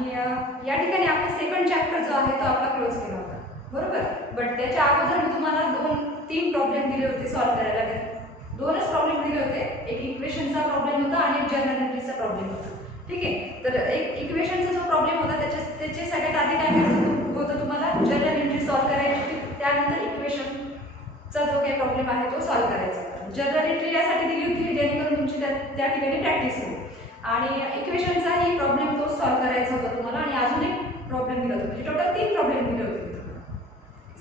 आणि या ठिकाणी आपला सेकंड चॅप्टर जो आहे तो आपला क्लोज केला होता, बरोबर. बट त्याच्या अगोदर मी तुम्हाला 2-3 प्रॉब्लेम दिले होते सॉल्व्ह करायला. 2च प्रॉब्लेम दिले होते. एक इक्वेशनचा प्रॉब्लेम होता आणि एक जनरल एंट्रीचा प्रॉब्लेम होता. ठीक आहे. तर एक इक्वेशनचा जो प्रॉब्लेम होता त्याचे सगळ्यात आधी काय करायचं होतं तुम्हाला, जनरल एंट्री सॉल्व्ह करायची. त्यानंतर इक्वेशनचा जो काही प्रॉब्लेम आहे तो सॉल्व्ह करायचा. जनरल एंट्री यासाठी दिली होती जेणेकरून तुमची त्या ठिकाणी प्रॅक्टिस होईल. आणि इक्वेशनचाही प्रॉब्लेम तो सॉल्व्ह करायचा होता तुम्हाला. आणि अजून एक प्रॉब्लेम दिला होता. टोटल 3 प्रॉब्लेम दिले होते.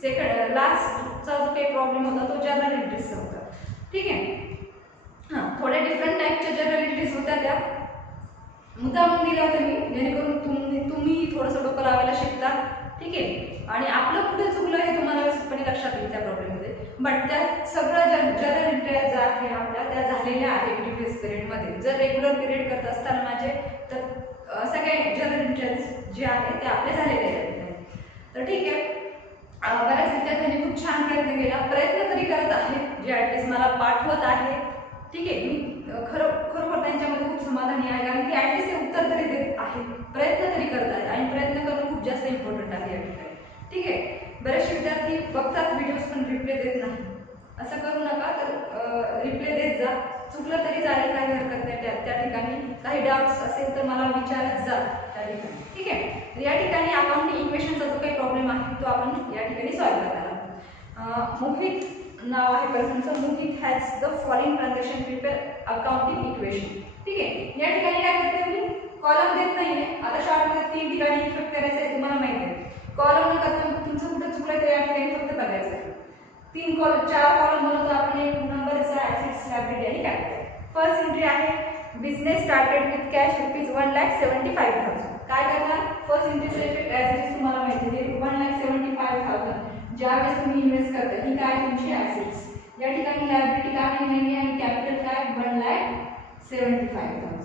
सेकंड लास्टचा जो काही प्रॉब्लेम होता तो जनरल एंट्रीजचा होता. ठीक आहे. हां, थोड्या डिफरंट टाईपच्या जनरल एंट्रीज होत्या, त्या मुद्दामून दिल्या होत्या मी जेणेकरून तुम्ही थोडंसं डोकं लावायला शिकता. ठीक आहे. आणि आपलं कुठे चुकलं हे तुम्हाला व्यवस्थितपणे लक्षात येईल त्या प्रॉब्लेममध्ये. बट त्या सगळ्या जनरल एंट्री ज्या आहे आपल्या त्या झालेल्या आहेत प्रिव्हियस पिरियडमध्ये. जर रेग्युलर पिरियड करत असताना माझे तर सगळे जनरल एंट्रीज जे आहेत ते आपले झालेले आहेत. तर ठीक आहे. बऱ्याच विद्यार्थ्यांनी खूप छान प्रयत्न केला, प्रयत्न तरी करत आहेत, जे ॲटलिस्ट मला पाठवत आहे. ठीक आहे. मी खरोखर त्यांच्यामध्ये खूप समाधानी आहे, कारण की ॲटलिस्ट ते उत्तर तरी देत आहेत, प्रयत्न तरी करत आहेत. आणि प्रयत्न करणं खूप जास्त इम्पॉर्टंट आहे या ठिकाणी. ठीक आहे. बरेचसे विद्यार्थी बघतात व्हिडिओज पण रिप्ले देत नाही. असं करू नका. तर रिप्ले देत जा. चुकलं तरी चालेल, काही हरकत नाही. त्या ठिकाणी काही डाऊट्स असेल तर मला विचारत जा त्या ठिकाणी. ठीक आहे. या ठिकाणी अकाउंटिंग इक्वेशनचा जो काही प्रॉब्लेम आहे तो आपण या ठिकाणी सॉल्व्ह करणार. मोहित नाव आहे पर्सनचं. Mohit has the following transaction prepare accounting equation. ठीक आहे. या ठिकाणी काय करते मी, कॉलम देत नाहीये. आता शॉर्टमध्ये 3 ठिकाणी इफेक्ट करायचं आहे, तुम्हाला माहिती आहे. कॉलम न करता तुमचं कुठं चुकलं तर या ठिकाणी फक्त बघायचं आहे. 4 कॉलम बनवतो आपण. एक नंबरचा ॲसेट्स, लायबिलिटी आणि कॅपिटल. फर्स्ट एंट्री आहे बिझनेस स्टार्टेड विथ कॅश ₹1,75,000. काय करणार, फर्स्ट एंट्रीचा इफेक्ट ॲज इट इज तुम्हाला माहिती आहे. 1,75,000 ज्यावेळेस तुम्ही इन्व्हेस्ट करता ही काय तुमची ॲसेट्स. या ठिकाणी लायबिलिटी काय नाही आणि कॅपिटल काय 1,75,000.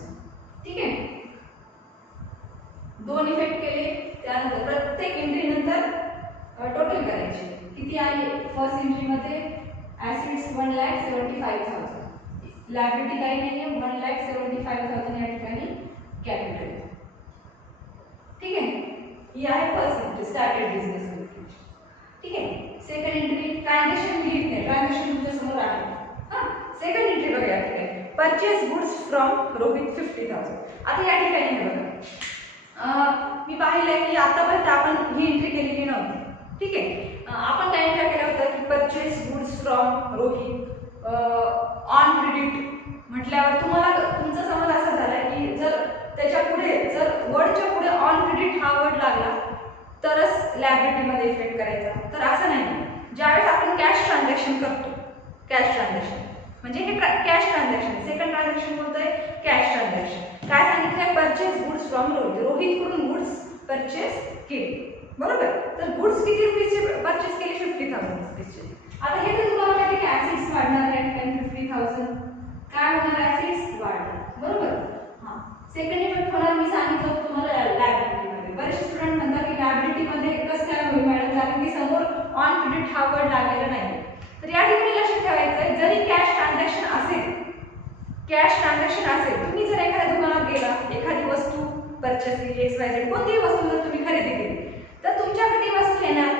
ठीक आहे. 2 इफेक्ट केले. त्यानंतर प्रत्येक एंट्री नंतर टोटल करायची. किती आहे फर्स्ट एंट्रीमध्ये ॲसेट्स 1,75,000, लायबिलिटी काही नाही आहे 1,75,000 या ठिकाणी कॅपिटल. ठीक आहे. ही आहे फर्स्ट एंट्री स्टार्टेड बिझनेस. ठीक आहे. सेकंड एंट्री ट्रान्झॅक्शन लिहित नाही, ट्रान्झॅक्शन तुमच्या समोर आहे. हां, सेकंड एंट्री बघा. या ठिकाणी परचेस गुड्स फ्रॉम रोहित 50,000. आता या ठिकाणी हे बघा, मी पाहिलंय की आतापर्यंत आपण ही एंट्री केलेली नव्हती. ठीक आहे. आपण काय एंट्री केलं होतं की purchase goods from Rohit on credit म्हटल्यावर तुम्हाला तुमचा समज असा झाला की जर त्याच्या पुढे जर वर्डच्या पुढे ऑन क्रेडिट हा वर्ड लागला तरच लायबिलिटीमध्ये इफेक्ट करायचा. तर असं नाही. ज्यावेळेस आपण कॅश ट्रान्झॅक्शन करतो, कॅश ट्रान्झॅक्शन म्हणजे हे कॅश ट्रान्झॅक्शन. सेकंड ट्रान्झॅक्शन बोलतोय कॅश ट्रान्झॅक्शन. काय सांगितलंय, परचेस गुड्स फ्रॉम रोहित. रोहितकडून गुड्स परचेस केले, बरोबर. तर गुड्स किती रुपीजचे परचेस केले, 50,000 रुपीजचे. आता हे तर तुम्हाला माहिती की ॲसेट्स वाढणार आहे आणि 50,000 काय होणार, ॲसेट्स वाढणार, बरोबर. हां, सेकंड इफेक्ट होणार मी सांगितलं तुम्हाला लायबिलिटीमध्ये. बरेचसे स्टुडंट म्हणतात की लायबिलिटीमध्ये कसं काय होईल मॅडम, कारण की समोर ऑन क्रेडिट हा वर्ड लागलेला नाही. तर या ठिकाणी लक्षात ठेवायचं आहे, जरी कॅश ट्रान्झॅक्शन असेल, तुम्ही जर एखाद्या दुकानात गेला, एखादी वस्तू परचेस केली, XYZ कोणतीही वस्तू जर तुम्ही खरेदी केली तर तुमच्याकडे ती वस्तू येणार,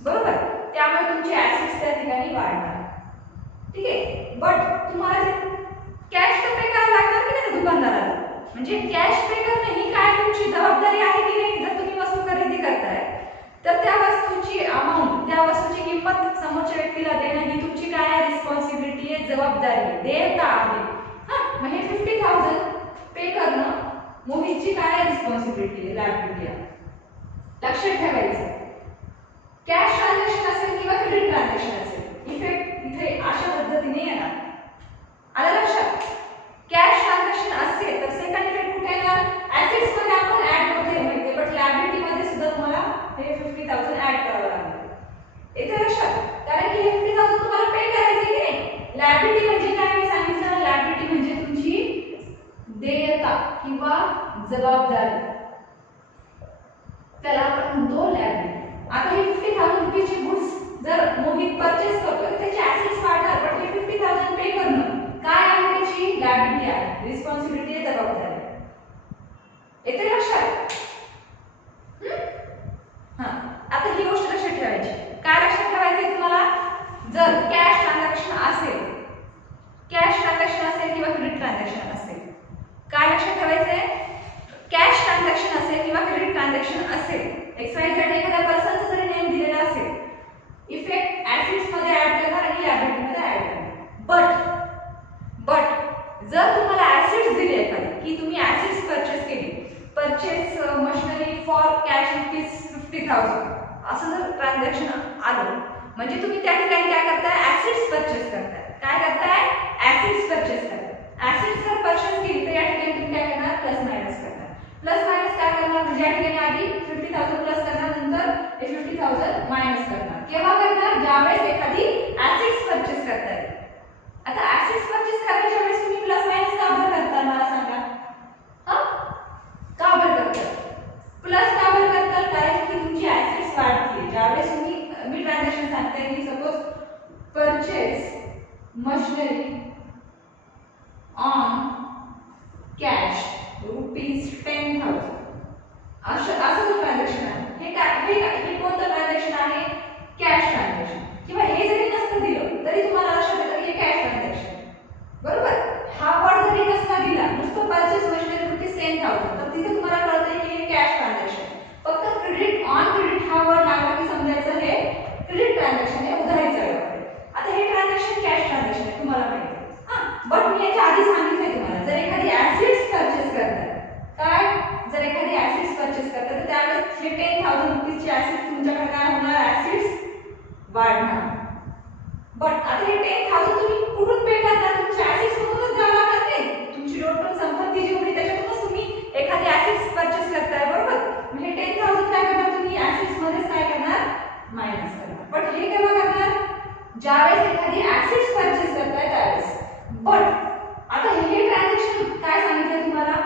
बरोबर. त्यामुळे तुमचे ॲसेट्स त्या ठिकाणी वाढणार. ठीक आहे. बट तुम्हाला कॅश तर पे करायला लागणार की नाही दुकानदाराला. म्हणजे कॅश पे करणं ही काय तुमची जबाबदारी आहे की नाही. जर तुम्ही वस्तू खरेदी करताय तर त्या वस्तूची अमाऊंट, त्या वस्तूची किंमत समोरच्या व्यक्तीला देणं ही तुमची काय आहे, रिस्पॉन्सिबिलिटी आहे, जबाबदारी आहे, देयता आहे. हां, मग हे 50,000 पे करणं मोहितची काय आहे, रिस्पॉन्सिबिलिटी आहे, लायबिलिटी आहे. लक्षात ठेवायचं. कॅश ट्रान्झॅक्शन असेल किंवा क्रेडिट ट्रान्झॅक्शन असेल, इफेक्ट इथे अशा पद्धतीने येणार. आलं लक्षात. कॅश ट्रान्झॅक्शन असेल तर सेकंड इफेक्ट कुठे येणार, ॲसेट्स मध्ये आपण ऍड होते माहिती, बट लायबिलिटी मध्ये सुद्धा तुम्हाला हे 50,000 ऍड करावं लागेल. इथे लक्षात, कारण की हे 50,000 तुम्हाला पे करायचे की नाही. लायबिलिटी म्हणजे काय मी सांगितलं, लायबिलिटी म्हणजे तुमची देयता किंवा जबाबदारी, त्याला आपण म्हणतो लायबिलिटी. आता हे 50,000 रुपयाचे गुड्स जर मोहित परचेस करतो तर त्याचे ॲसेट्स वाढणार, पण हे 50,000 पे करणं काय आहे, त्याची लायबिलिटी आहे, रिस्पॉन्सिबिलिटी आहे, जबाबदारी. येते लक्षात. जर तुम्हाला ऍसेट्स दिले एखादी की तुम्ही ऍसेट्स परचेस केली, परचेस मशिनरी फॉर कॅश ₹50,000 असं जर ट्रान्झॅक्शन आलं म्हणजे तुम्ही त्या ठिकाणी काय करताय, ऍसेट्स परचेस करताय. काय करताय, ऍसेट्स परचेस करताय. ऍसेट्स जर परचेस केली तर या ठिकाणी तुम्ही काय करणार, प्लस मायनस करणार. प्लस मायनस काय करणार, म्हणजे या ठिकाणी आधी 50,000 प्लस करणार, नंतर 50,000 मायनस करणार. केव्हा करणार, ज्यावेळेस एखादी ऍसेट्स परचेस करताय. आता ऍसेट्स परचेस करायच्या वेळेस तुम्ही प्लस मायनस का बरं करता मला सांगा. का बरं करता, प्लस का बरं करता, कारण की तुमची ऍसेट्स वाढते. ज्यावेळेस मी ट्रान्झॅक्शन सांगते की suppose purchase machinery on cash ₹10,000 असं जो ट्रान्झॅक्शन आहे हे कोणतं ट्रान्झॅक्शन आहे, कॅश ट्रान्झॅक्शन. किंवा हे जरी नसतं दिलं तरी तुम्हाला लक्षात येतं की हे कॅश ट्रान्झॅक्शन, बरोबर. हा वर्ड जरी नसता दिला, नुसतं परचेस मशिनरी ₹10,000 तर तिथे तुम्हाला कळतंय की हे कॅश ट्रान्झॅक्शन. फक्त क्रेडिट ऑन क्रेडिट हा वर्ड लागला की समजायचं हे क्रेडिट ट्रान्झॅक्शन आहे, उधारीचा व्यवहार आहे. आता हे ट्रान्झॅक्शन कॅश ट्रान्झॅक्शन आहे तुम्हाला माहिती आहे. बट मी याच्या आधी सांगितलंय तुम्हाला, जर एखादी ऍसेट्स परचेस करताय, काय, जर एखादी ऍसेट्स परचेस करताय तर त्यावेळेस हे ₹10,000 ची ऍसेट्स तुमच्याकडे काय होणार, ऍसेट्स वाढणार. बट आता हे 10,000 तुम्ही कुठून पे करणार, तुमच्या ऍसेट्स मधूनच द्यावं लागणार नाही. तुमची टोटल संपत्ती जेवढी त्याच्यातूनच तुम्ही एखादी ऍसेट्स परचेस करताय, बरोबर. मग हे 10,000 काय करणार तुम्ही, ऍसेट्स मध्येच काय करणार, मायनस करणार. बट हे केव्हा करणार, ज्यावेळेस एखादी ऍसेट्स परचेस करताय त्यावेळेस. बट आता हे ट्रान्झॅक्शन काय सांगितलं तुम्हाला,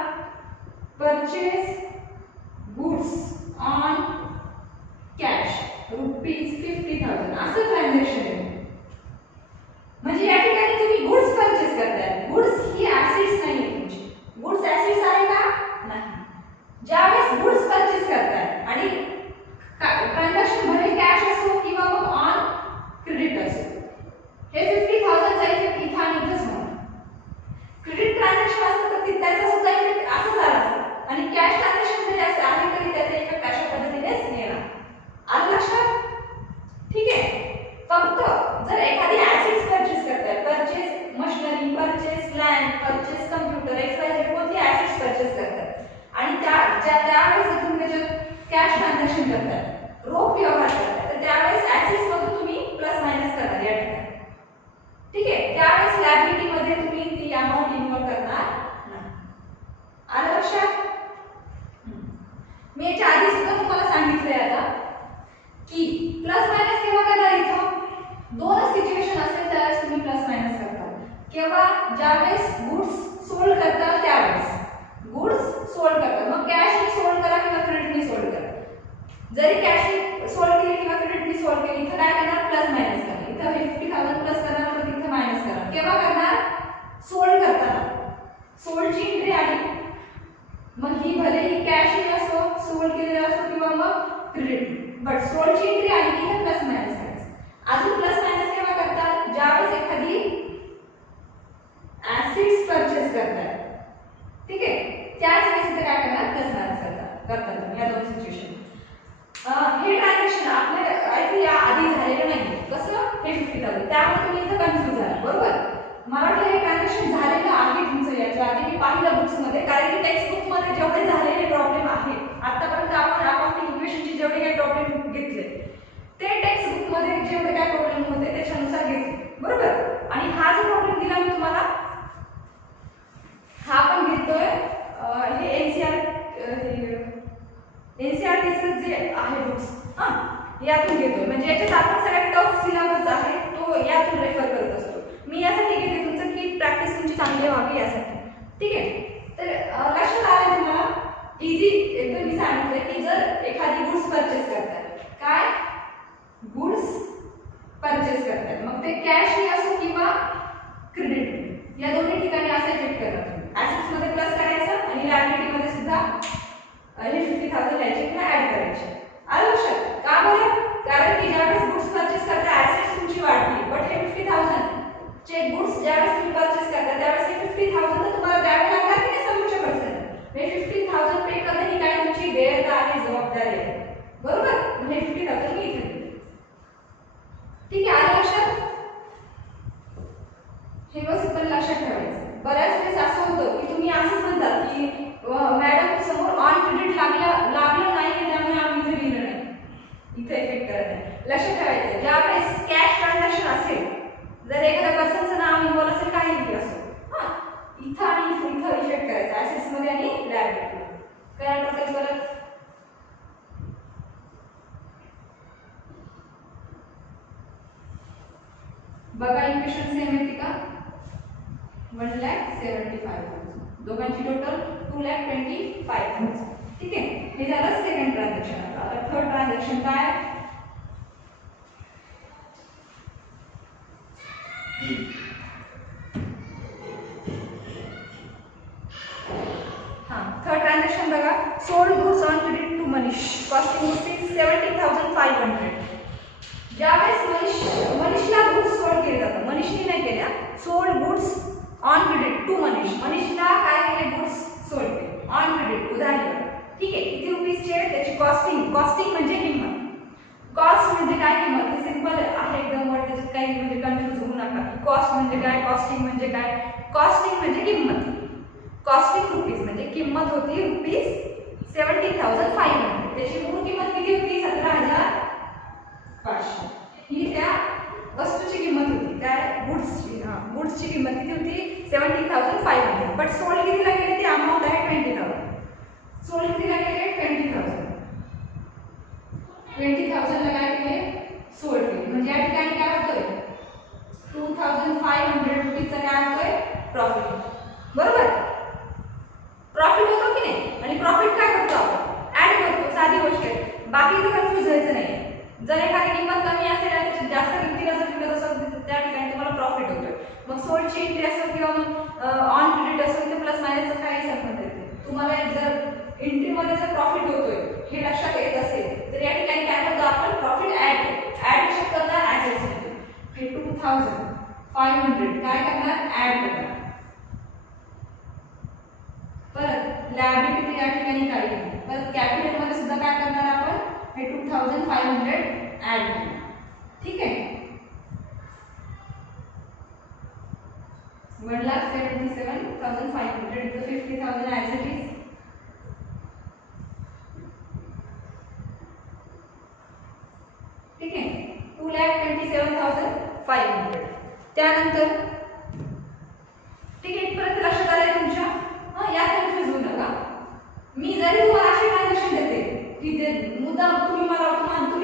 परचेस गुड्स ऑन कॅश ₹50,000 असं ट्रान्झॅक्शन आहे. म्हणजे या ठिकाणी तुम्ही गुड्स परचेस करताय. गुड्स ही ऍसेट्स नाही तुमची. गुड्स ऍसेट्स आहे का, नाही. ज्यावेळेस गुड्स परचेस करताय आणि ट्रान्झॅक्शन भले कॅश असो किंवा मग ऑन क्रेडिट असो, हे 50,000 चा इफेक्ट इथं आणि इथंच होणार. क्रेडिट ट्रान्झॅक्शन असतं तर त्याचा सुद्धा इफेक्ट असं झाला असता आणि कॅश ट्रान्झॅक्शन जरी असं आहे तरी त्याचा इफेक्ट अशा पद्धतीनेच येणार. आलं लक्षात, ठीक आहे. फक्त जर एखादी ऍसेट्स परचेस करताय, purchase machinery, purchase land, purchase computer, XYZ कोणती ऍसेट्स परचेस करताय आणि त्यावेळेस जर तुम्ही त्याच्यात कॅश ट्रान्झॅक्शन करताय, रोख व्यवहार करताय, तर त्यावेळेस ऍसेट्स मधून तुम्ही प्लस मायनस करणार या ठिकाणी, ठीक आहे. त्यावेळेस लायबिलिटी मध्ये तुम्ही ती अमाउंट इन्व्हॉल्व करणार नाही. आलं लक्षात. मी याच्या आधी सुद्धा तुम्हाला सांगितलंय आता की प्लस मायनस केव्हा करणार, इथं दोनच सिच्युएशन असेल त्यावेळेस तुम्ही प्लस मायनस करता. केव्हा, ज्यावेळेस गुड्स सोल्ड करता त्यावेळेस. गुड्स सोल्ड करता, मग कॅशने सोल्ड करा किंवा क्रेडिटने सोल्ड करा. जरी कॅशने सोल्ड केली किंवा क्रेडिटने सोल्ड केली, इथं काय करणार, प्लस मायनस करणार. इथं 50,000 प्लस करणार, मग इथं मायनस करणार. केव्हा करणार, सोल्ड करताना. सोल्डची एंट्री आली, मग ही भले ही कॅशने असो, सोल्ड केलेलं असो किंवा मग क्रेडिट, बट सोल्डची एंट्री आली की इथं प्लस मायनस करायचं. अजून प्लस मायनस केव्हा करतात, ज्यावेळेस एखादी ऍसेट्स परचेस करतात, ठीक आहे, त्याच वेळेस इथे काय करणार, प्लस मायनस करतात तुम्ही या दोन सिच्युएशन. हे ट्रान्झॅक्शन आपल्या आय या आधी झालेलं नाही. कसं, हे 50,000, त्यामुळे तुम्ही इथं कन्फ्यूज झाला, बरोबर. मला वाटतं हे ट्रान्झॅक्शन झालेलं आहे तुमचं याच्या आधी मी पाहिलं बुक्स मध्ये, कारण की टेक्स्ट बुक मध्ये जेवढे झालेले प्रॉब्लेम आहेत आतापर्यंत आपण अकाउंटिंग इक्वेशनचे जेवढे काही प्रॉब्लेम घेतले ते टेक्स्ट बुक मध्ये जेवढे काय प्रॉब्लेम होते त्याच्यानुसार घेतले, बरोबर. आणि हा जो प्रॉब्लेम दिला मी तुम्हाला, हा पण घेतोय हे एनसीईआरटीचं जे आहे बुक्स, यातून घेतोय. म्हणजे याच्यात आपण सगळ्यात टफ सिलेबस आहे तो यातून रेफर करत असतो. मी यासाठी घेते तुमचं की प्रॅक्टिस तुमची चांगली व्हावी यासाठी, ठीक आहे. तर लक्षात आलं तुम्हाला, इझी एकदम मी सांगितलं की जर एखादी गुड्स परचेस करताय, काय गुड्स परचेस करताय, मग ते कॅशने असो किंवा क्रेडिट, या दोन्ही ठिकाणी असं इफेक्ट करतात. ऍसेट्स मध्ये प्लस करायचं आणि लायबिलिटी मध्ये सुद्धा हे 50,000 यायचे किंवा ऍड करायचे. आलं लक्षात, का बरं, कारण की ज्यावेळेस गुड्स परचेस करता ऍसेट्स तुमची वाढली, बट हे 50,000 चे गुड्स ज्यावेळेस तुम्ही परचेस करता त्यावेळेस हे 50,000 तर तुम्हाला द्यावे लागणार की नाही समोरच्या पर्सन. हे 50,000 पे करणं ही काय तुमची देयता आणि जबाबदारी आहे, बरोबर. हे 50,000 मी इथे दिले, ठीक आहे. आलं लक्षात, हे बस पण लक्षात ठेवायचं. बऱ्याच वेळेस असं होतं की तुम्ही असंच म्हणतात की मॅडम समोर ऑन क्रेडिट लागलं नाही त्यामुळे आम्ही इथे लिहिलं नाही, इथे इफेक्ट करत आहे. लक्षात ठेवायचं ज्यावेळेस कॅश ट्रान्झॅक्शन असेल, जर एखाद्या पर्सनचं नाव इन्व्हॉल्व असेल काही असो, हा इथं आणि इथं इफेक्ट करायचा ऍसेट्स मध्ये आणि लायबिलिटी मध्ये. काय टोटल परत बघा इक्वेशन सेम येते का? 1,75,000 दोघांची टोटल 2,25,000. ठीक आहे, हे झालं सेकंड ट्रान्झॅक्शन. आता थर्ड ट्रान्झॅक्शन काय? थर्ड ट्रान्झॅक्शन बघा. Sold goods on credit to Manish costing rupees 70,500. ज्यावेळेस मनीषला गुड्स सोल्ड केले जातात, मनीषने नाही केल्या, sold goods on credit to मनीषला काय केले? गुड्स सोल्ड केले ऑन क्रेडिट उधारीवर. ठीक आहे, किती रुपीजचे? त्याची कॉस्टिंग म्हणजे किंमत. कॉस्ट म्हणजे काय? किंमत. हे सिंपल आहे एकदम वर्ड, त्याच्यात काही म्हणजे कन्फ्युज होऊ नका. कॉस्ट म्हणजे काय, कॉस्टिंग म्हणजे काय? कॉस्टिंग म्हणजे किंमत. कॉस्टिंग रुपीज म्हणजे किंमत होती रुपीज 70,500. त्याची मूळ किंमत किती होती? 17,500. ही त्या वस्तूची किंमत होती, त्या गुड्सची किंमत किती होती? 70,500. बट सोल्ड कितीला गेले? ती अमाऊंट आहे 20,000. सोल्ड कितीला गेले? 20,000. 20,000 ला काय केले? सोल्ड केले. म्हणजे या ठिकाणी काय होतोय? 2,500 रुपीजचा काय होतोय? प्रॉफिट. बरोबर? प्रॉफिट होतो की नाही? आणि प्रॉफिट काय करतो आपण? ऍड करतो. साधी गोष्ट आहे, बाकी इथे कन्फ्युज व्हायचं नाही. जर एखादी किंमत कमी असेल आणि त्याची जास्त किमतीला जर विकत असेल तर त्या ठिकाणी तुम्हाला प्रॉफिट होतोय. मग सोल्डची एंट्री असेल किंवा ऑन क्रेडिट असेल तर प्लस मायनसचा काही संबंध येते. तुम्हाला जर एंट्रीमध्ये जर प्रॉफिट होतोय हे लक्षात येत असेल तर या ठिकाणी काय करतो आपण? प्रॉफिट ऍड कशात करणार? ऍसेट्स मध्ये. हे 2,500 काय करणार? ऍड करणार. परत लायबिलिटी या ठिकाणी काय केली? परत कॅपिटल मध्ये सुद्धा काय करणार आपण? हे 2,500 ऍड केलं. ठीक आहे, 1,77,500 इथं 50,000 ऍज इट इज. ठीक आहे, 2,27,500. त्यानंतर ठीक आहे, परत लक्षात आलंय तुमच्या? यात कन्फ्युज होऊ नका. मी जरी तुम्हाला अशी ट्रान्झॅक्शन देते की जे मुद्दाम तुम्ही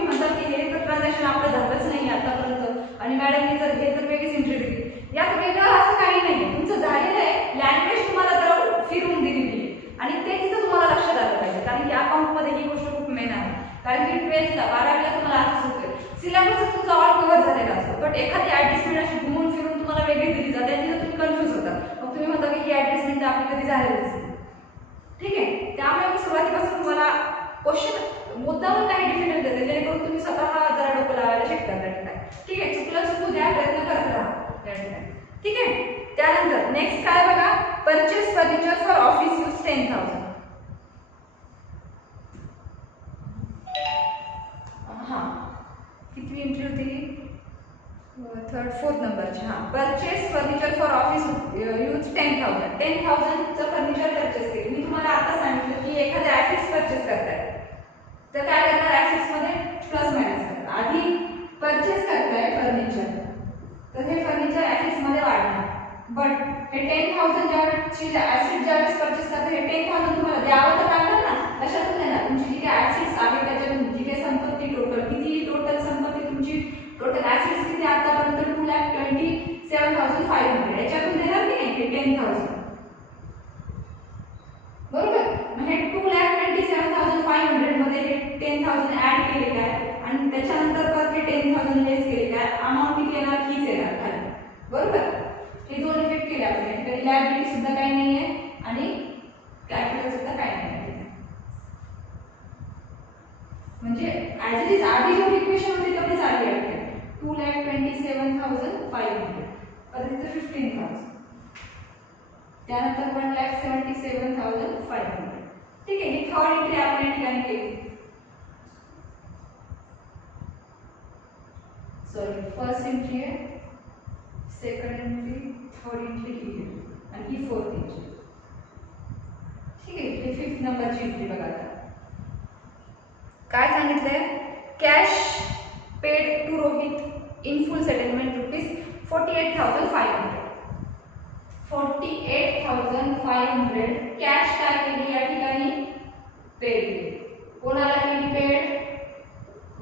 म्हणतात की हे तर ट्रान्झॅक्शन आपलं झालंच नाही आतापर्यंत आणि मॅडमने जर हे तर वेगळीच एंट्री दिली, यात वेगळं असं काही नाही. तुमचं झालेलं आहे, लँग्वेज तुम्हाला जरा फिरवून दिलेली आहे आणि ते तिथं तुम्हाला लक्षात आलं पाहिजे. कारण की अकाउंटमध्ये ही गोष्ट खूप मेन आहे. कारण की 12th ला 12वी ला तुम्हाला असंच होतं, सिलेबस तुमचा ऑल कव्हर झालेला असतो, बट एखादी ऍडजस्टमेंट अशी घुमून फिरून तुम्हाला वेगळी दिली जाते आणि तिथं तुम्ही कन्फ्युज होतात. मग तुम्ही म्हणता की ही ऍडजस्टमेंट आपली कधी झालेलीच नाही. ठीक आहे, त्यामुळे मी सुरुवातीपासून तुम्हाला क्वेश्चन मुद्दाम काही डिफिकल्ट देते जेणेकरून तुम्ही स्वतः जरा डोकं लावायला शिकता त्या ठिकाणी. ठीक आहे, चुकू द्या, प्रयत्न करत राहा त्या ठिकाणी. ठीक आहे, त्यानंतर नेक्स्ट काय बघा? Purchase furniture for office use 10,000. किती एंट्री होती? फोर्थ नंबरची. Purchase furniture for office use 10,000. 10,000चं फर्निचर परचेस केले. मी तुम्हाला आता सांगितलं की एखाद्या ऍसेट्स परचेस करताय तर काय करणार? ऍसेट्स मध्ये प्लस मायनस करणार. आधी परचेस करताय फर्निचर तर हे फर्निचर ऍसेट्स मध्ये वाढणार. बट हे 10,000 ज्यावेळेसची ऍसेट ज्यावेळेस परचेस करता हे 10,000 तुम्हाला द्यावं तर लागणार ना. कशातून देणार? तुमची जी काही ऍसेट्स आहे त्याच्यातून जी काही संपत्ती टोटल किती? टोटल संपत्ती तुमची टोटल ऍसेट्स किती आतापर्यंत? 2,27,500. याच्यातून देणार की नाही? हे 10,000. बरोबर? मग हे 2,27,500 मध्ये हे 10,000 ऍड केले काय आणि त्याच्यानंतर परत हे 10,000 लेस केले काय? अमाऊंट किती येणार? हीच येणार खाली. बरोबर? हे दोन इफेक्ट केले आपण. या ठिकाणी लायबिलिटी सुद्धा काही नाहीये आणि कॅपिटल सुद्धा काही नाही. म्हणजे ऍज इट इज आधी जेवढी इक्वेशन होती तेवढीच आली आहे. 2,27,500 परत इथे 15,000 त्यानंतर 1,77,500. ठीक आहे, ही थर्ड एंट्री आपण या ठिकाणी केली. सॉरी, फर्स्ट एंट्री आहे, सेकंड एंट्री, थर्ड एंट्री केली आणि ही फोर्थ एंट्री. ठीक आहे. ही फिफ्थ नंबरची एंट्री बघा. आता काय सांगितलंय, cash paid to Rohit in full settlement ₹48,500. 48,500 cash काय केली या ठिकाणी, पेड केली. कोणाला केली पेड,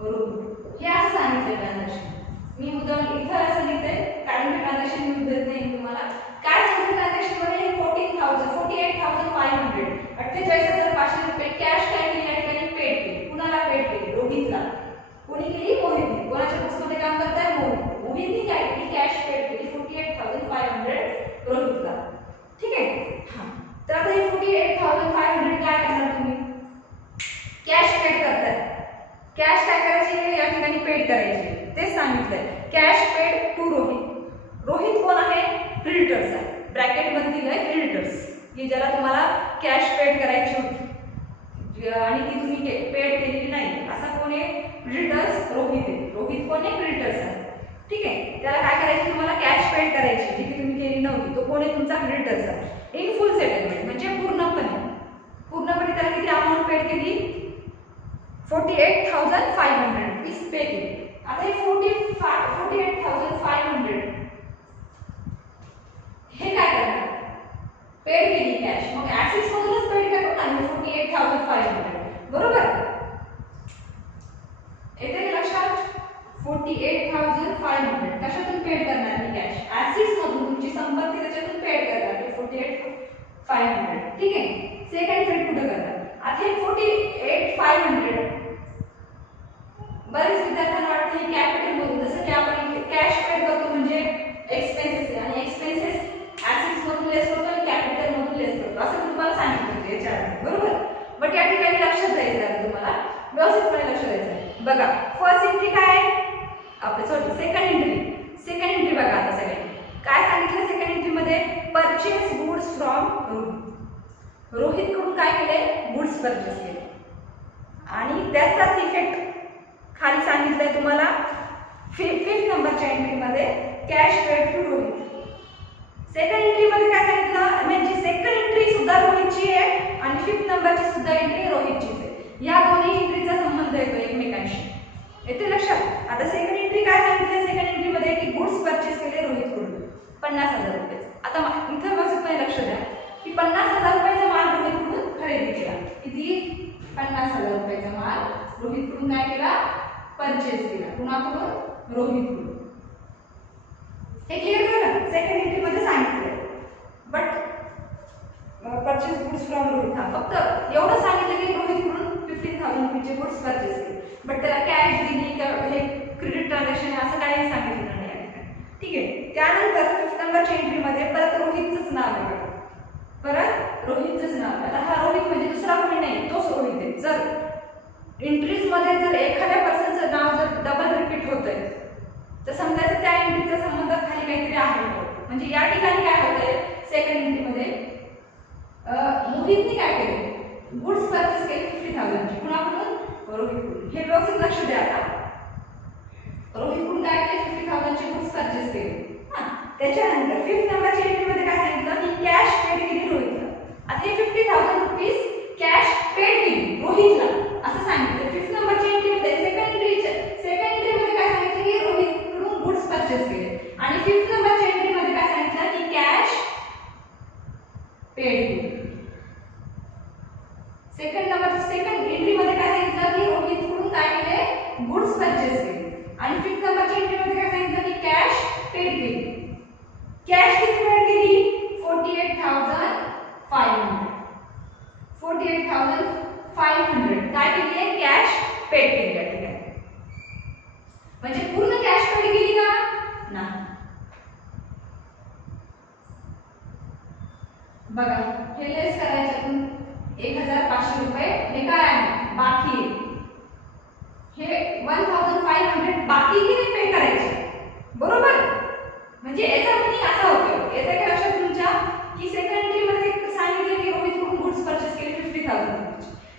रोहित. हे असं सांगितलं ट्रान्झॅक्शन. मी उदाहरण इथं असं लिहिते कारण मी ट्रान्झॅक्शन मी देत नाही तुम्हाला. काय सांगितलं ट्रान्झॅक्शन मध्ये, 48,500 ₹48,500 कॅश काय केली या ठिकाणी, पेड केली. कुणाला पेड केली, रोहितला. कोणी केली, मोहितने. कोणाच्या बुक्स मध्ये काम करताय, मोहित. मोहितने काय केली, कॅश पेड केली 48,500 रोहितला. ठीक आहे. हां, तर आता हे 48,500 काय करणार तुम्ही, कॅश पेड करताय. कॅश काय करायची या ठिकाणी, पेड करायची. तेच सांगितलंय, cash paid to Rohit. Rohit कोण आहे, क्रेडिटर्स आहे. ब्रॅकेट मध्ये दिलंय क्रेडिटर्स, की ज्याला तुम्हाला कॅश पेड करायची होती आणि ती तुम्ही पेड केलेली नाही. असा कोण आहे, क्रेडिटर्स, रोहित आहे. रोहित कोण आहे, क्रेडिटर्स आहे. ठीक आहे. त्याला काय करायची, तुम्हाला कॅश पेड करायची, जी की तुम्ही केली नव्हती. तो कोण आहे, तुमचा क्रेडिटर्स आहे. इन फुल सेटलमेंट म्हणजे पूर्णपणे त्याला किती अमाऊंट पेड केली, 48,500 पे केली. आता हे 48,500 हे काय करणार, पेड केली कॅश. मग ऍसेट्स मधूनच पेड करतो ना, 48,500. बरोबर, येते का लक्षात. 48,500 कशातून पेड करणार मी, कॅश. ऍसेट्स मधून, तुमची संपत्ती त्याच्यातून पेड करणार मी 48,500. ठीक आहे. सेकंड पेड कुठे करणार, आता हे 48,500 बरेच विद्यार्थ्यांना वाटतं की कॅपिटल मधून, जसं की आपण कॅश पेड करतो म्हणजे एक्सपेन्सेस, आणि एक्सपेन्सेस ऍसेट्स मधून लेस करतो आणि कॅपिटल मधून लेस करतो, असं मी तुम्हाला सांगितलं होतं याच्याआधी. बरोबर. बट या ठिकाणी लक्षात द्यायचं आहे, तुम्हाला व्यवस्थितपणे लक्ष द्यायचं आहे. बघा, फर्स्ट एंट्री काय आहे आपलं, सॉरी सेकंड एंट्री बघा. आता सगळ्यांनी काय सांगितलं सेकंड एंट्री मध्ये, purchase goods from Rohit. Rohit कडून काय केले, गुड्स परचेस केले आणि त्याचाच इफेक्ट खाली सांगितलंय तुम्हाला फिफ्थ नंबरच्या एंट्रीमध्ये, cash paid to Rohit. Second entry मध्ये काय सांगितलं, म्हणजे सेकंड एंट्री सुद्धा रोहितची आहे आणि फिफ्थ नंबरची सुद्धा एंट्री रोहितची आहे. या दोन्ही एंट्रीचा संबंध येतो एकमेकांशी. येते लक्षात. आता सेकंड एंट्री काय सांगितलं, सेकंड एंट्री मध्ये की गुड्स परचेस केले रोहितकडून 50,000 रुपये. आता इथं व्यवस्थितपणे लक्ष द्या की 50,000 रुपयाचा माल रोहितकडून खरेदी केला. किती, 50,000 रुपयाचा माल रोहितकडून काय केला, परचेस केला. कुणाकडून, रोहितकडून. हे क्लिअर झालं. सेकंड एंट्री मध्ये सांगितलं, but purchase goods from Rohit. हा, फक्त एवढं सांगितलं की रोहितकडून 15,000 रुपयाचे गुड्स परचेस केले, बट त्याला कॅश दिली किंवा हे क्रेडिट ट्रान्झॅक्शन असं काही सांगितलं नाही या ठिकाणी. ठीक आहे. त्यानंतर फिफ्थ नंबरच्या एंट्री मध्ये परत रोहितचंच नाव आहे. परत रोहितचंच नाव आहे. आता हा रोहित म्हणजे दुसरा कोणी नाही, तोच रोहित आहे. जर एंट्रीज मध्ये जर एखाद्या पर्सनचं नाव जर डबल रिपीट होतंय तर समजायचं त्या एंट्रीचा संबंध खाली काहीतरी आहे. म्हणजे या ठिकाणी काय होतंय, सेकंड एंट्री मध्ये मोहितने काय केले, गुड्स परचेस केले 50,000 कुणाकडून, रोहितकडून. हे व्यवस्थित लक्ष द्या. आता रोहितकडून काय केले, 50,000 गुड्स परचेस केले. त्याच्यानंतर फिफ्थ नंबरच्या एंट्री मध्ये काय सांगितलं की कॅश पेड केली रोहितला. आता हे 50,000 कॅश पेड केली रोहितला असं सांगितलं. फिफ्थ नंबरच्या एंट्री मध्ये सेकंड एंट्री मध्ये काय सांगितलं की रोहितकडून गुड्स परचेस केले आणि फिफ्थ नंबरच्या एंट्री मध्ये काय सांगितलं की कॅश पेड केली. सेकंड एंट्री मध्ये काय सांगितलं की रोहितकडून काय केले, गुड्स परचेस केले आणि फिफ्थ नंबरच्या एंट्री मध्ये काय सांगितलं की कॅश पेड केली. कॅश किती पेड केली, 48,500. 48,500 काय केली आहे, कॅश पेड केली आहे. ठीक आहे. म्हणजे पूर्ण कॅश पेड केली का, नाही. बघा, हे लेस करायचं 1,500 रुपये. हे काय आहे, बाकी आहे. हे 1,500 बाकी किती पे करायचे, बरोबर. म्हणजे याचा मिनिंग असा होतो, येते का लक्षात तुमच्या की सेकंड एंट्री मध्ये सांगितलं की रोहितकडून गुड्स परचेस केले 50,000 रुपये.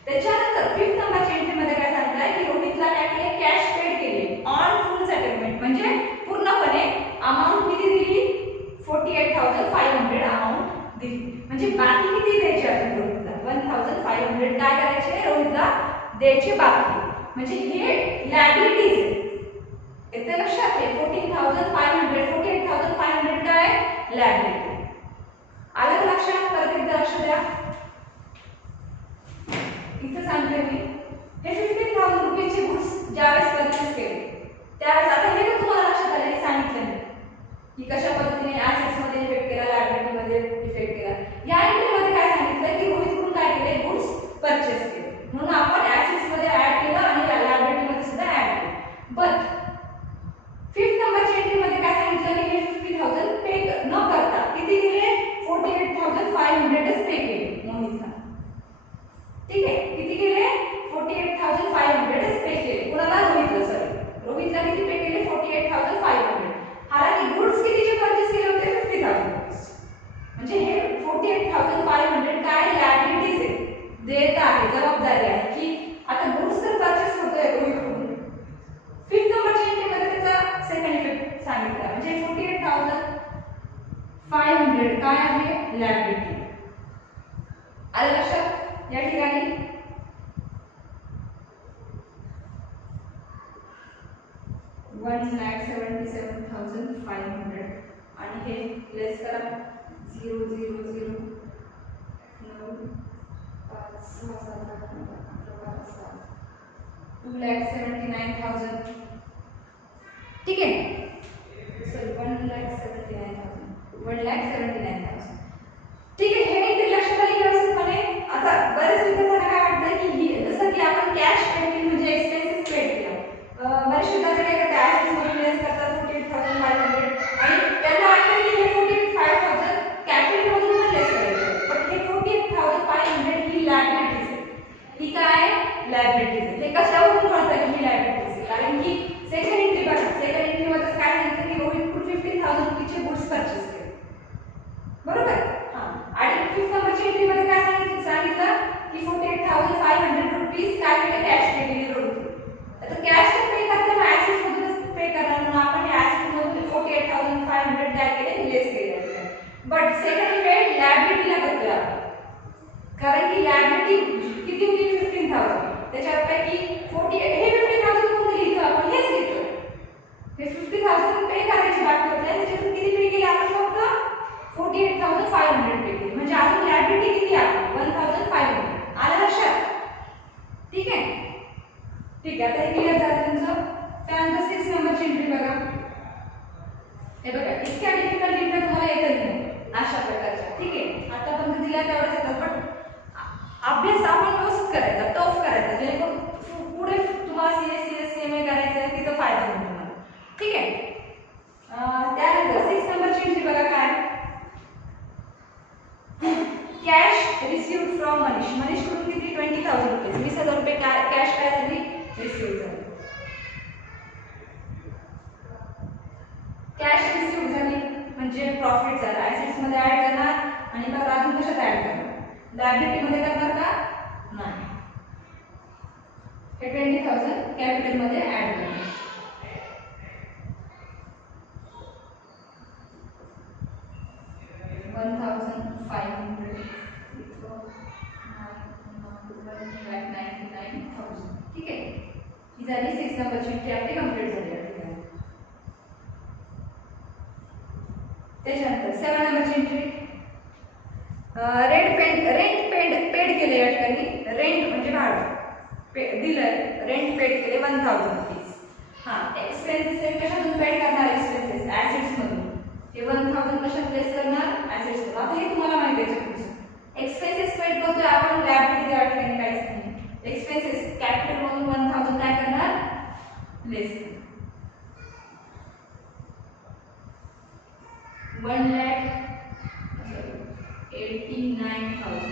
त्याच्यानंतर फिफ्थ नंबरच्या एंट्री मध्ये काय सांगितलंय की रोहितला काय केले, कॅश पेड केले ऑन फुल सेटलमेंट. म्हणजे पूर्णपणे अमाउंट किती दिली, 48,500 अमाउंट दिली. म्हणजे बाकी किती द्यायचे आपण रोहितला? 1500 काय करायचे रोहितला द्यायचे बाकी. म्हणजे हे लायबिलिटीज आहे. येते लक्षात आहे 48,500 काय लायबिलिटी. आलं लक्षात? परत एकदा लक्ष द्या. इथे सांगते मी हे 15,000 रुपयाचे गुड्स ज्यावेळेस परचेस केले त्यावेळेस आता हे तुम्हाला लक्षात आले सांगितलं नाही की कशा पद्धतीने ऍसेट्स मध्ये इफेक्ट केला, लायबिलिटी मध्ये इफेक्ट केला. या एंट्री मध्ये काय सांगितलं की रोहितकडून काय केले गुड्स परचेस केले म्हणून आपण ऍसेट्स मध्ये ऍड केलं आणि लायबिलिटी मध्ये सुद्धा ऍड केलं. बट 5th नंबरच्या एंट्री मध्ये काय सांगितलं की हे 50,000 पे न करता किती केले 48,500च पे केले मोहितला. ठीक आहे किती केले 48,500च पे केले. कोणाला रोहितला सॉरी रोहितला किती पे केले 48,500. हालांकि गुड्स कितीचे परचेस केले होते 50,000 म्हणजे हे 48,500 काय लायबिलिटीज आहे देत आहे जबाबदारी आहे की आता गुड्स तर परचेस होतोय रोहितकडून. 5th नंबरच्या एंट्रीमध्ये त्याचा सेकंड इफेक्ट सांगितला म्हणजे 48,500 काय आहे लायबिलिटी. आलं लक्षात या ठिकाणी? 1,77,500 आणि हे लेस करा 0 0 0 9 5 6 7 8 9 2,79,000. ठीक आहे सॉरी 1,79,000. ठीक आहे हे इथे लक्षात आले व्यवस्थितपणे. आता बरेच विद्यार्थ्यांना काय वाटतं की जसं की आपण कॅश पेड म्हणजे एक्सपेन्सेस पेड केला. बरेच विद्यार्थी काय करतात ऍसेट्स मध्ये लेस करतात 48,500 आणि त्यांना वाटतं की हे 45,000 कॅपिटल मधून पण लेस करायचे. पण हे 48,500 ही लायबिलिटीज आहे. ही काय लायबिलिटीज आहे. हे कशावरून कळतं की ही लायबिलिटीज आहे? कारण की सेकंड एंट्री बघा सेकंड एंट्री मध्ये काय सांगितलं की रोहित 15,000 रुपयाचे गुड्स परचेस केले बरोबर. आणि 5th नंबरच्या एंट्री मध्ये काय सांगितलं की 48,500 रुपीज काय केले कॅश पे केले रोहित. आता कॅश पे करताना ऍसेट्स मधूनच पे करणार म्हणून आपण या ऍसेट्स मधून 48,500 काय केले लेस केले. बट सेकंड इफेक्ट लायबिलिटीला करतोय आपण कारण की लायबिलिटी किती होती 15,000 त्याच्यापैकी 48 हे 15,000 कोण लिहितो आपण हेच लिहितो. हे 50,000 पे करायचे बाकी होते त्याच्यातून किती पे केले आपण फक्त 48,500 पे केले म्हणजे अजून लायबिलिटी किती आहे 1,500. आलं लक्षात? ठीक आहे ठीक आहे आता हे क्लिअर झालं तुमचं. त्यानंतर 6 नंबरची एंट्री बघा. हे बघा इतक्या डिफिकल्ट एंट्री तुम्हाला येतच नाही अशा प्रकारच्या. ठीक आहे आतापर्यंत दिल्या तेवढ्याच येतात पण अभ्यास आपण व्यवस्थित करायचा टफ करायचा जेणेकरून पुढे तुम्हाला CS CMA करायचं आहे तिथं फायदा होईल तुम्हाला. ठीक आहे त्यानंतर 6 नंबरची एंट्री बघा काय cash received from Manish. Manish कडून किती 20,000 रुपये 20,000 रुपये कॅश काय झाली रिसीव्ड झाली. कॅश रिसीव्ड झाली म्हणजे प्रॉफिट झाला. ऍसेट्स मध्ये ऍड करणार आणि परत अजून कशात ऍड करणार लायबिलिटी मध्ये करणार का नाही. हे 20,000 कॅपिटल मध्ये ऍड करणार. ठीक आहे ही झाली 6 नंबरची एंट्री आपली कंप्लीट झाली आहे. त्याच्यानंतर 7 नंबरची एंट्री रेंट पेड केले या ठिकाणी. रेंट म्हणजे भाडं दिलंय रेंट पेड केले 1,000 रुपीज. एक्सपेन्सेस कशातून पेड करणार एक्सपेन्सेस ऍसेट्स मधून. हे 1,000 कशात प्लेस करणार ऍसेट्स मधून. आता हे तुम्हाला माहिती आहे एक्सपेन्सेस पेड करतोय आपण लायबिलिटी या ठिकाणी काहीच नाही. एक्सपेन्सेस कॅपिटल मधून 1,000 काय करणार लेस 1,89,000.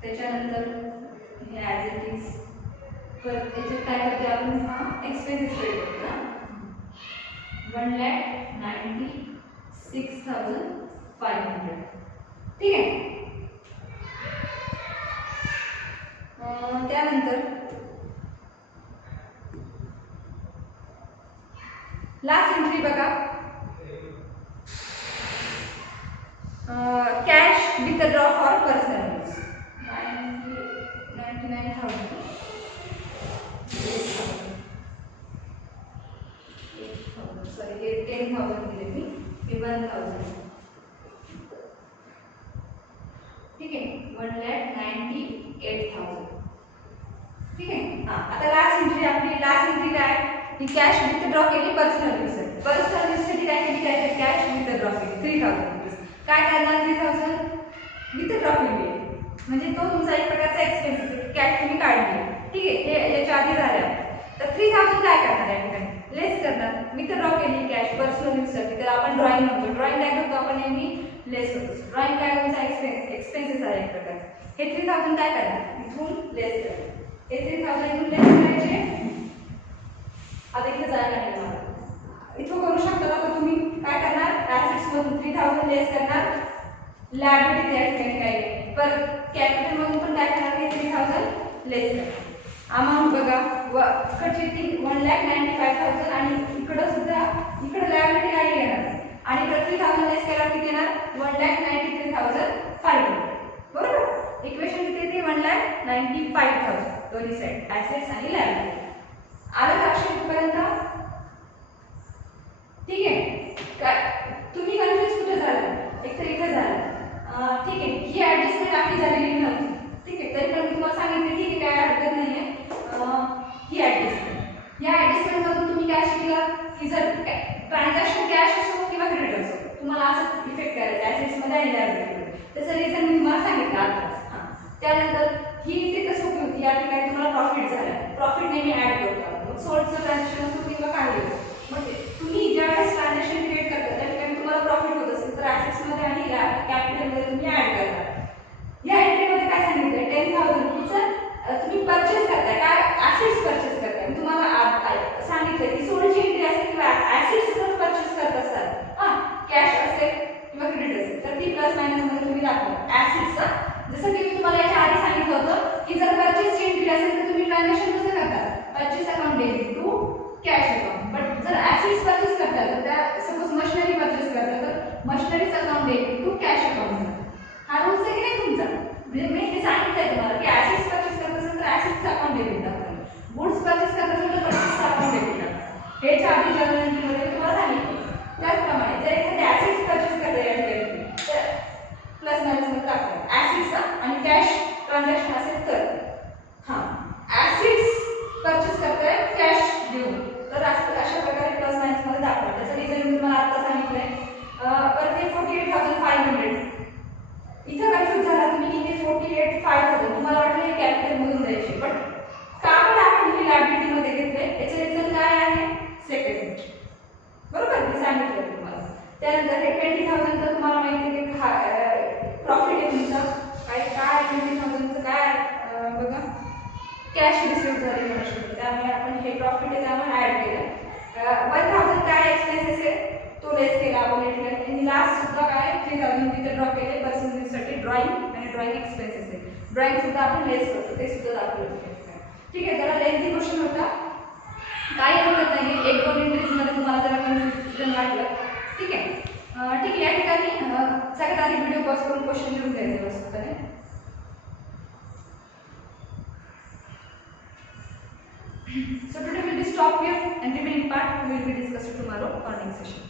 त्याच्यानंतर हे ॲज इट इज परत त्याच्यात काय करते आपण एक्सपेन्सेस पेड करतो ना 1,96,500. ठीक आहे त्यानंतर लास्ट एंट्री बघा cash withdraw for personal use 99,000 sorry हे 10,000 दिले मी 1,000 ठीक आहे 1,98,000 ठीक आहे. आता लास्ट एंट्री आपली लास्ट एंट्री काय ही कॅश विथड्रॉ केली पर्सनल यूजसाठी काय केली कॅश विथड्रॉ केली 3,000 रुपीज काय करणार 3,000 विथड्रॉ केली म्हणजे तो तुमचा एक प्रकारचा एक्सपेन्स आहे कॅश तुम्ही काढली ठीक आहे हे याच्या आधी झाल्या तर 3,000 काय करणार या ठिकाणी लेस करणार विथड्रॉ केली कॅश पर्सनल यूजसाठी तर आपण ड्रॉइंग म्हणतो ड्रॉइंग काय करतो आपण नेहमी लेस करतो ड्रॉइंग काय तुमचा एक्सपेन्सेस आहे एक प्रकार हे 3,000 काय करणार इथून लेस करणार हे 3,000 इथून लेस करायचे आता इथे जायला नाही मला इथं करू शकता का तुम्ही काय करणार ॲसेट्स मधून 3,000 लेस करणार लायबिलिटी त्या ठिकाणी काही पर कॅपिटल मधून पण काय करणार हे 3,000 लेस करणार अमाऊंट बघा इकडची 1,95,000 आणि इकडं सुद्धा इकडे लायबिलिटी काही येणार आणि इकडे 3,000 लेस केल्यावर किती येणार 1,93,500 बरोबर इक्वेशन किती येते 1,95,000 दोन्ही साइड ॲसेट्स आणि लायबिलिटी आलं लक्षात इथपर्यंत ठीक आहे काय तुम्ही कन्फ्युज कुठे झाला एक तर इथे झालं ठीक आहे ही ऍडजस्टमेंट आपली झालेली नव्हती ठीक आहे तरी पण मी तुम्हाला सांगितलं ठीक आहे काय हरकत नाहीये ही ऍडजस्टमेंट या ऍडजस्टमेंट मधून तुम्ही काय शिकला की जर ट्रान्झॅक्शन कॅश असो किंवा क्रेडिट असो तुम्हाला असं इफेक्ट करायचा ऍसेट्स मध्ये आणि लायबिलिटीमध्ये त्याचं रिझन मी तुम्हाला सांगितलं आताच त्यानंतर ही तिथं सोपी होती या ठिकाणी तुम्हाला प्रॉफिट झाला प्रॉफिट नेहमी ऍड करतो मग सोल्डचं ट्रान्झॅक्शन असो किंवा काही असो मग तुम्ही ज्यावेळेस ट्रान्झॅक्शन क्रिएट करता त्या ठिकाणी तुम्हाला प्रॉफिट होत असेल तर ऍसेट्स मध्ये आणि कॅपिटलमध्ये तुम्ही ऍड करता या एंट्रीमध्ये काय सांगितलं 10,000 रुपीचं तुम्ही परचेस करताय काय ऍसेट्स परचेस करताय मी तुम्हाला सांगितलं की सोल्डची एंट्री असेल किंवा ऍसेट्स जर परचेस करत असाल कॅश असेल किंवा क्रेडिट असेल तर ती प्लस मायनस मध्ये तुम्ही दाखवा ऍसेट्स जसं की मी तुम्हाला याच्या आधी सांगितलं होतं की जर परचेसची एंट्री असेल तर तुम्ही ट्रान्झॅक्शन कसं करता purchase account debit to cash account but जर ऍसेट्स परचेस करता तर त्या सपोज मशिनरी परचेस करता तर machineries account debit to cash account हा रूल्स आहे की नाही तुमचा म्हणजे मी हे सांगितलंय तुम्हाला की ऍसेट्स परचेस करत असेल तर ऍसेट्सचं अकाउंट डेबिट दाखवा गुड्स परचेस करत असेल तर परचेसचं अकाउंट डेबिट दाखवा हेच्या आधी जर्नल एंट्रीमध्ये तुम्हाला सांगितलं त्याचप्रमाणे जर एखादे ऍसेट्स परचेस करता या ठिकाणी तर प्लस मायनस मध्ये दाखवा ऍसेट्सचा आणि कॅश ट्रान्झॅक्शन असेल तर ऍसेट्स परचेस करताय कॅश देऊन तर अशा प्रकारे प्लस मायनस मध्ये दाखवा त्याचं रिझन मी तुम्हाला आता सांगितलंय पर ते 48,500 इथं कन्फ्युज झाला तुम्ही की हे 48,500 तुम्हाला वाटलं हे कॅपिटल मधून द्यायचे बट का पण आपण हे लायबिलिटी मध्ये घेतले याचे रिझन काय आहे सेकंड बरोबर मी सांगितलं तुम्हाला त्यानंतर हे 20,000 तर तुम्हाला माहिती आहे की प्रॉफिट आहे तुमचा काय 20,000चं काय बघा कॅश रिसीव्ह झालेली गोष्ट त्यामुळे आपण हे प्रॉफिट आहे त्यामुळे ऍड केलं 1,000 काय एक्सपेन्सेस आहे तो लेस केला आपण या ठिकाणी आणि लास्ट सुद्धा काय 3,000 विथड्रॉ केले पर्सनल यूजसाठी ड्रॉइंग आणि ड्रॉइंग एक्सपेन्सेस आहे ड्रॉइंग सुद्धा आपण लेस करतो ते सुद्धा दाखवलं ठीक आहे जरा लेंथी क्वेश्चन होता काही हरकत नाही 1-2 एंट्रीज मध्ये तुम्हाला जरा कन्फ्युजन वाटलं ठीक आहे या ठिकाणी सगळ्यात आधी व्हिडिओ पॉज करून क्वेश्चन लिहून द्यायचे वस्तूपणे So today we will stop here and remaining part we will be discussed tomorrow morning session.